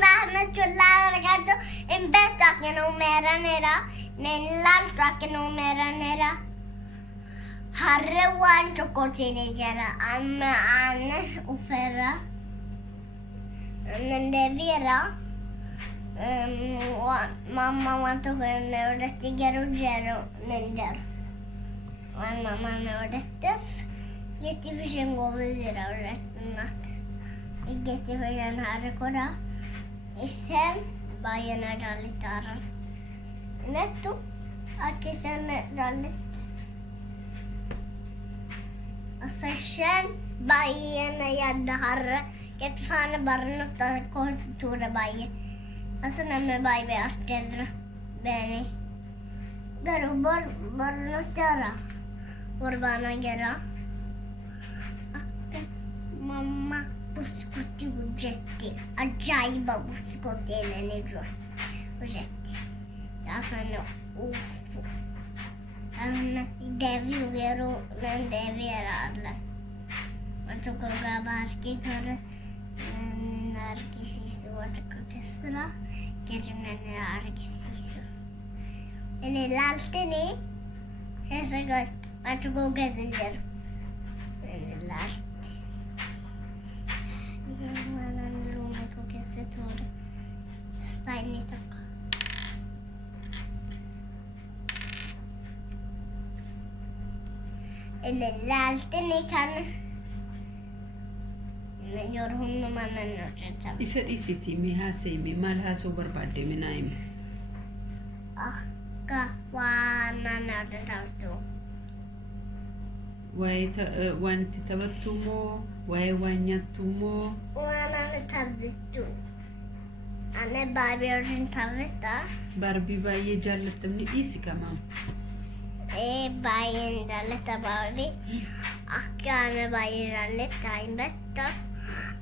metto là ragazzo in petto che non era nera nell'altro che non era nera harrewan chocolate jara anne ufera nendevira mamma quanto ne vorresti gero nender mamma ne vorresti Gitti fischen govizera natt. Gitti fischen harrekora. Sen bayana dalitara. Netto anche sen dalit. Sen bayana yadda harre. Get fan barna ta kultura baye. Asana me baye astedra. Bene. Garu barna tara. Urbana gera. Mamma buscotti oggetti agiaiba buscotti nei oggetti la fanno uffo devi vero non devi erarla ma tu con la barchi con narchisisso che sarà che non è narchisisso e nell'altro ne che sai ma tu con che sendero nell'altro l'unico che settore sta in Italia. E nell'altro ne can miglior hunno ma non c'è. Isiti mi hasemi mal haso barbade minaim. Akka wana nadato. Wanti tabattumo way wanyattumo Wana tabbitu. Ane babi orjin tabbita. barbi baye jallattamni isi kamam Bayin dalletta babi. Akka ane bayi dalletta in betta.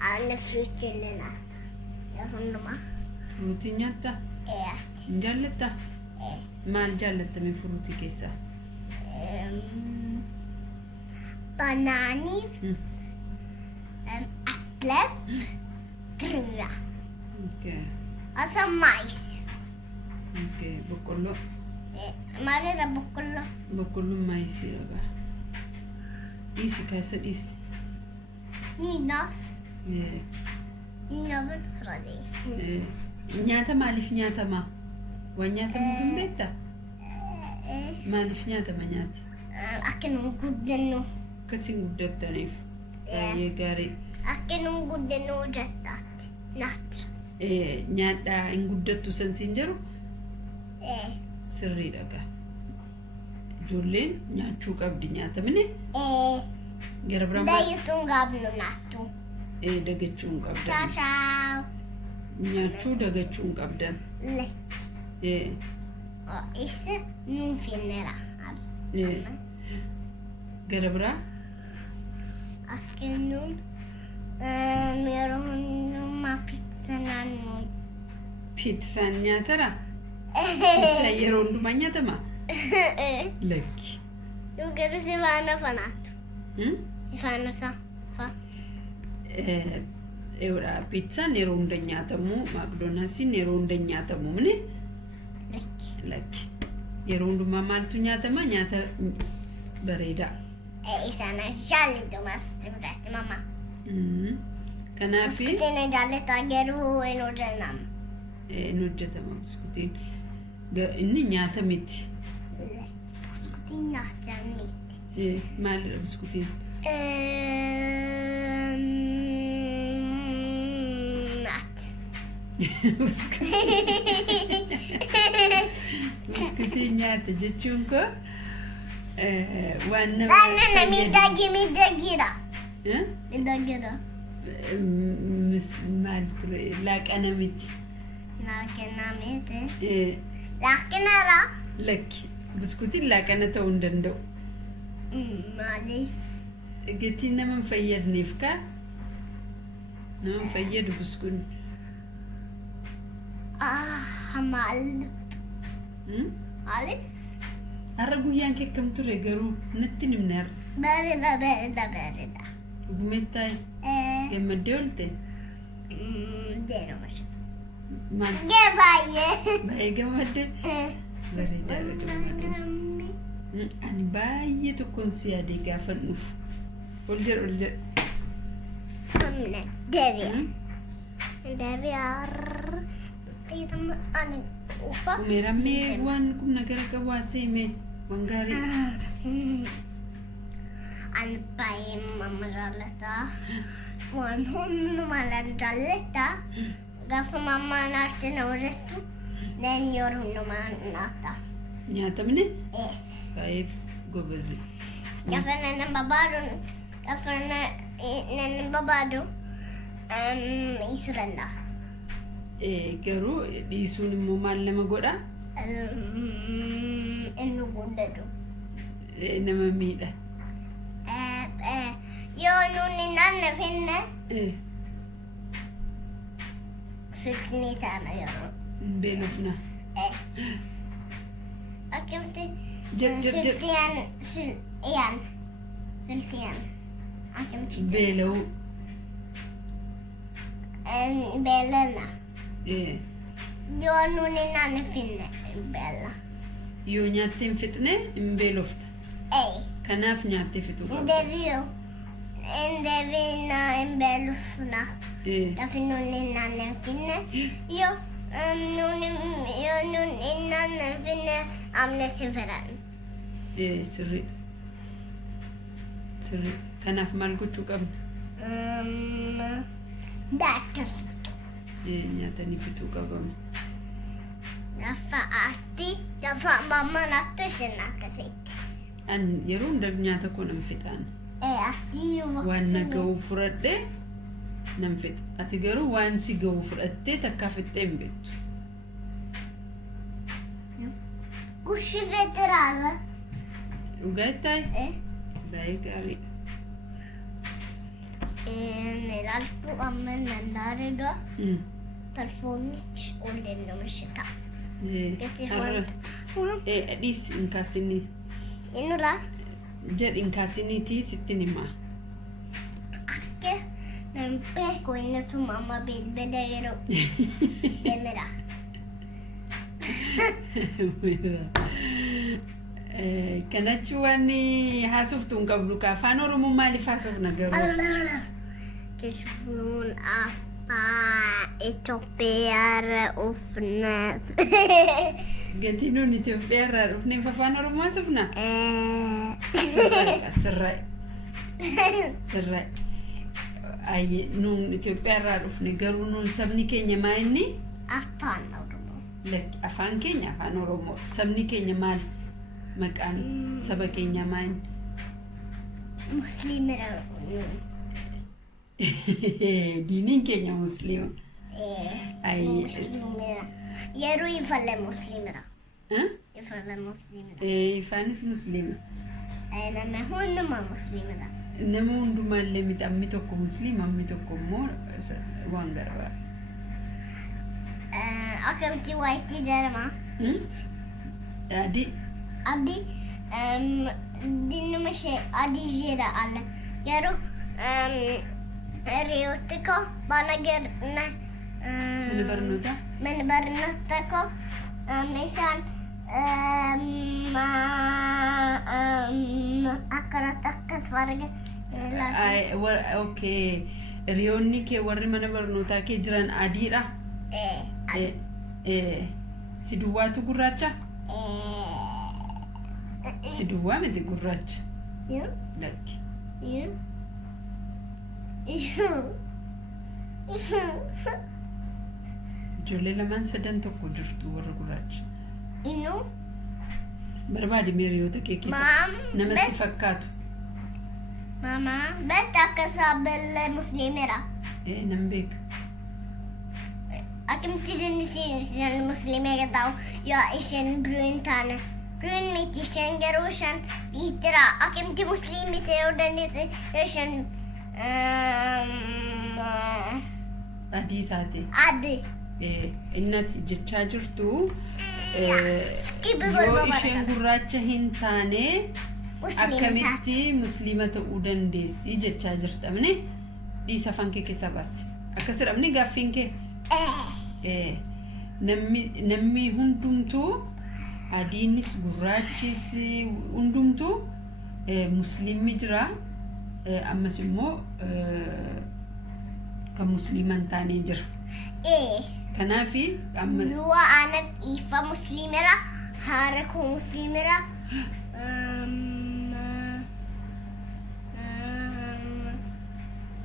Ane fruttillina. Ja hunduma. fruti nyatta jallata mal jallattami fruti kessa Banani. Äpple. Druva. okay Alltså majs. okay bokollo Malera bokollo maisi raga isi kasa is Ninas. Nina väl fradi. nyaata malif nyaata ma wanyata mu fimbetta malif nyaata ma nyaati Akkenum guddenu. kasin guddataniif baay'ee gaarii Akkenum guddenu jettat. Nat. nyaadha hin guddattu san siin jiru sirriidha gaa ijoolleen nyaachuu qabdi nyaatamne gara biraan Dayitun gabnu nattu. dagachuu hin qabdan Ciao ciao. nyaachuu dagachuu hin qabdan Lek. Is non finirà. gara biraa Akkenum ma pizza nannu. pizzaan nyaatara pizza yeroo hundumaa nyaatama lakki Io credo si fanno fanatto. Si fanno sa. Fa. pizzaan yeroo hunda nyaatamu maakdoonaasiin yeroo hunda nyaatamu mine lakki yeroo hundumaa maaltu nyaatama nyaata bareedaa Isana giallo ma strudete mamma. kanaafi Tiene gialle tagliero e non genam. hin hojjetama buskutiin inni nyaata miti Buscutina ciamiti. maalidha buskutiin Nat. buskutiin nyaata jechuun ko waan nama Nana mi dagira. Mi dagira. maal ture laaqana miti Laaqanamete. Eh, Laaqanara. lakki buskutiin laaqana ta'uu hin danda'u Maaliif. gatiin nama hin fayyadneef kaa nama hin fayyadu buskuun Maaliif. Maaliif. har'a guyyaan kee akkam ture garuu natti hin himne har'a Barida. gumettaay gammaddee oolte Zero. maal baay'ee gammadde bareedaadha gammadu ani baay'ee tokkoon si yaadee gaafan dhufu ol jedh Umeramee waan kun nagara qabu aseeme waan gaarii An baay'ee mama jaalladha waan hundumaa jaalladha gaafa mammaan achi na hojjettu neenyoor hundumaa nyaata nyaatamne baay'ee gobazi gaafa nan babaadu isralla garuu dhiisuun immoo maal nama godha inni guddatu nama miidha yoo nuni naanna finne silkni taana yeroo beelofna akkamitti siltiyaan akkamitti beela'u beelana yoo nuni naanna finne beela yoo nyaattee hin fixne hin beelofta kanaaf nyaattee fixuu qabda Indevina in belufna. Dafür nun in einen Finne. Jo, nun in einen Finne am nächsten Verein. Sirri. Kanaaf maal gochuu qabna? Daakkas. Nyaatanii fixuu qabama. Lafa mamma nattu isheen akka feeti. An yeroo hunda nyaata koo nan fixaan. Waan na ga'u fudhadhe nan fixa. Ati garuu waan si ga'u fudhattee takka fixxee hin beektu. Kushi federaala. Dhugaa itti baay'ee gaariidha. Ilaaltu amma nan daariga. Telefoonichi olleen nama shita. Dhiis hin kaasinii. Innura. Jedh hin kaasiniitii sittin himaa. Akka nan beeku innatu mamma bilbila yeroo deemira. Kanachi waan haasoftu hin qabdu ka afaan Oromoo maaliif haasofna garuu? Kishfuun afaan Itoophiyaarra ufneef. Gatii nuun Itoophiyaarraa dhufneef afaan Oromoo haasofna? Sirraa. Nuun Itoophiyaarraa dhufne garuu nuun sabni keenya maa inni? Afaan Oromoo. Afaan keenya afaan Oromoo. Sabni keenya maal? Maqaan saba keenya maa inni? Musliimira. Diiniin keenya musliima. Musliimira. Yeroo ifalle musliimira. Ifalle musliimira. Ifaanis musliima. Nama hundumaa musliimira. Nama hundumaallee miti ammi tokko musliima ammi tokko immoo waan garaagaraa. Akkamitti waa itti jedhama? Adii. Adii diinuma ishee adii jira alla garuu hiriyooti koo mana barnoota koo isaan akkanatti akkas argan. Okay. Hiriyoonni kee warri mana barnootaa kee jiran adiidha? Si duwwaatu gurraacha? Si duwwaa miti gurraacha. Lakki. Ijoollee lamaan sadan tokko jirtu warra gurraacha. Barbaade hiriyoota kee keessa nama si fakkaatu. Mama, beektaa akka saabellee musliimira. Nan beeka. Akkamitti isheen musliimee ta'u yoo isheen biruun taane. Biruun miti isheen garuu isheen biitira. Akkamitti musliimii ta'uu dandeessi isheen adii taate. Adii. Innati jechaa jirtu yoo isheen gurraacha hin taane akkamitti musliima ta'uu dandeessi jechaa jirtamne dhiisa afaan kee keessaa baasi. Akkas jedhamni gaaffiin kee. namni hundumtuu adiinis gurraachis hundumtuu musliimni jira ammas immoo kan musliiman taanee jira kanaafi amma du'a ana ifa musliimera haaraku musliimera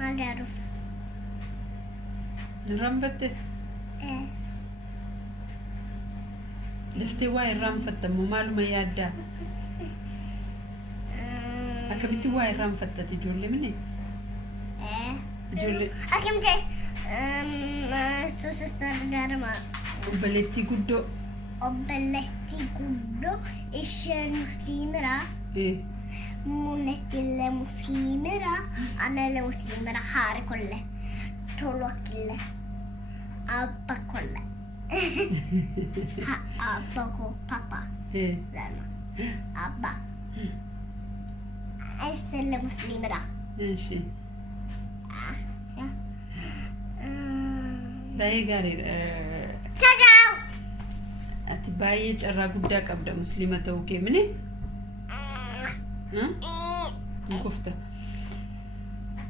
Algarve. Rambatte. Lefte waa'ee raanfattamu maaluma yaaddaa? Akkamitti waa'ee raanfattati ijoollee mini? Ijoollee. Akkamitti sister garma. Obboleettii guddoo. Obboleettii guddoo isheen musliimera. Munetille muslimera anale muslimera har kolle tolokille abba kolle abba ko papa lana abba ayselle muslimera eshi baye gari ciao ati baye carra guddaa qabda muslima ta'uu kee mini مكفتة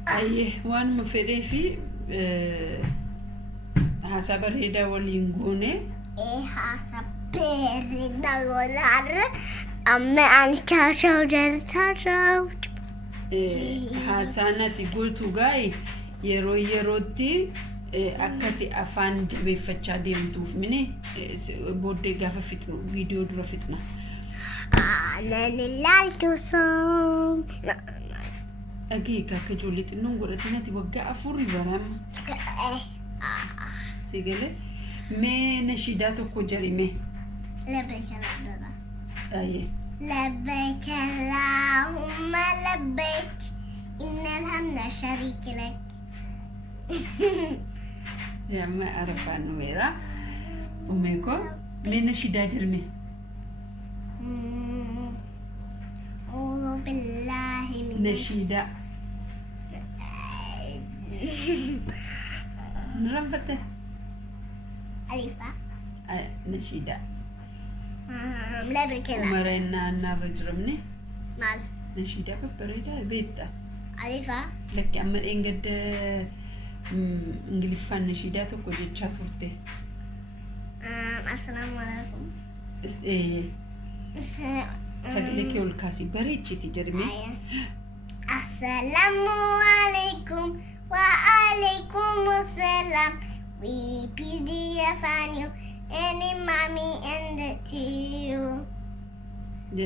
أيه وأنا مفري في حسب الريدة والينجونة حسب الريدة والعر أما أنا تاشو حسنا تقول تجاي يروتي أكتي أفان جبي فتشادي متوف مني بودي قافة فتنة فيديو درا فتنة أنا نلالتو صام أجيك كجولة النور تنتي وقع فوري برام سيجله ما نشيداتو كجري ما لبيك الله أيه لبيك اللهم لبيك إن الحمد شريك لك يا ما أعرف عنه ميرا وميكو من نشيدات جرمي أعوذ بالله من نشيدة نرفته أليفة نشيدة لا بكلا مرينا نرجرمني مال نشيدة ببريدة بيتا أليفة لك أمر إنجد إنجليفان نشيدة تكوجي تشاتورتي السلام عليكم سأقولك يقول كاسي بريتشي تجرمي السلام عليكم وعليكم السلام. We PDF on you and in mommy and the two. We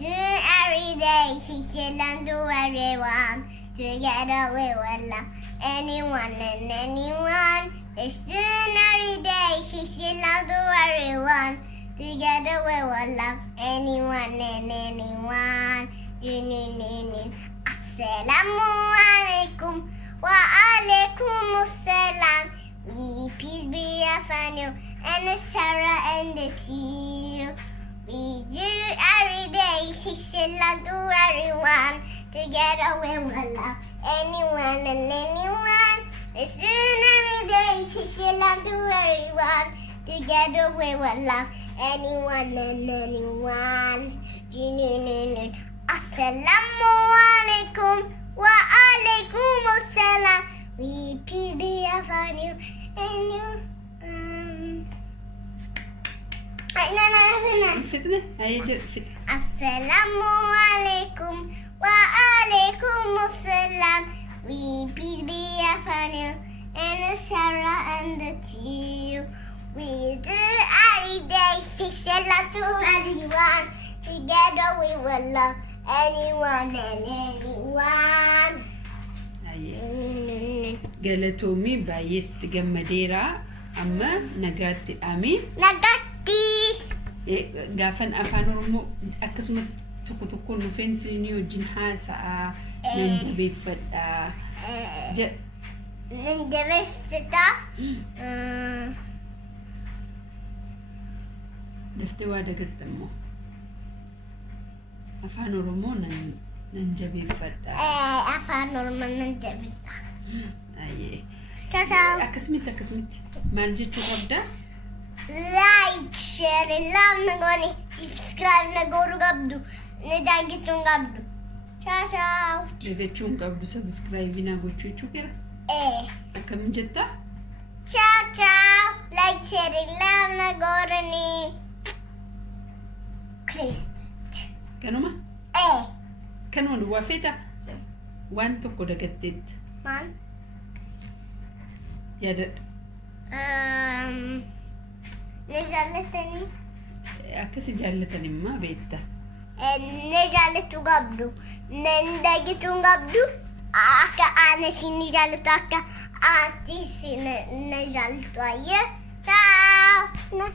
do every day, teach it and do everyone. Together we will love anyone and anyone. It's doing every day, teach it and do everyone. Together we will love anyone and anyone. Assalamu alaikum wa alaikum assalam. We peace be upon you and the Sarah and the Tea. We do every day, love to everyone. Together we will love anyone and anyone. Let's do every day, love to everyone. Together we will love anyone and anyone. Assalamu alaikum wa alaikum assalam. We peace be upon you and you. فتنة هاي فتنة. Assalamu alaikum wa alaikum assalam. We peace be upon you and the Sarah and the Tea. We do every day, love to everyone. Together we will love anyone and anyone. قالتومي بايس تجمديرا أما نجات أمين نجاتي قافن أفانو أكسمت تكون فين سينيو جنها ساعة ننجبي فدا ننجبي ستا دفتوا دقتمو أفانو رمونا ننجبي فدا أفانو رمونا ننجبي ستا أيه تاو أكسمت مالجتو غدا like, share, love nagoni, subscribe nagoru gabdu. Nedangichun gabdu. Ciao ciao. Jechuun qabdu subscribe na gochuu kira. Akkam jetta? Ciao ciao. Like, share, love nagorani. Christ. Kanuma? Kanuma duwwaa feeta? Waan tokko dagatteetti. Maal? Yaadadha. Ne jaallatanii? Akkasi jaallatanimmaa beekta. Ne jaallattu qabdu. Ne dagituu qabdu. Akka ana ishii jaallattu akka ati ishii ne jaallattu ayyee. Ciao.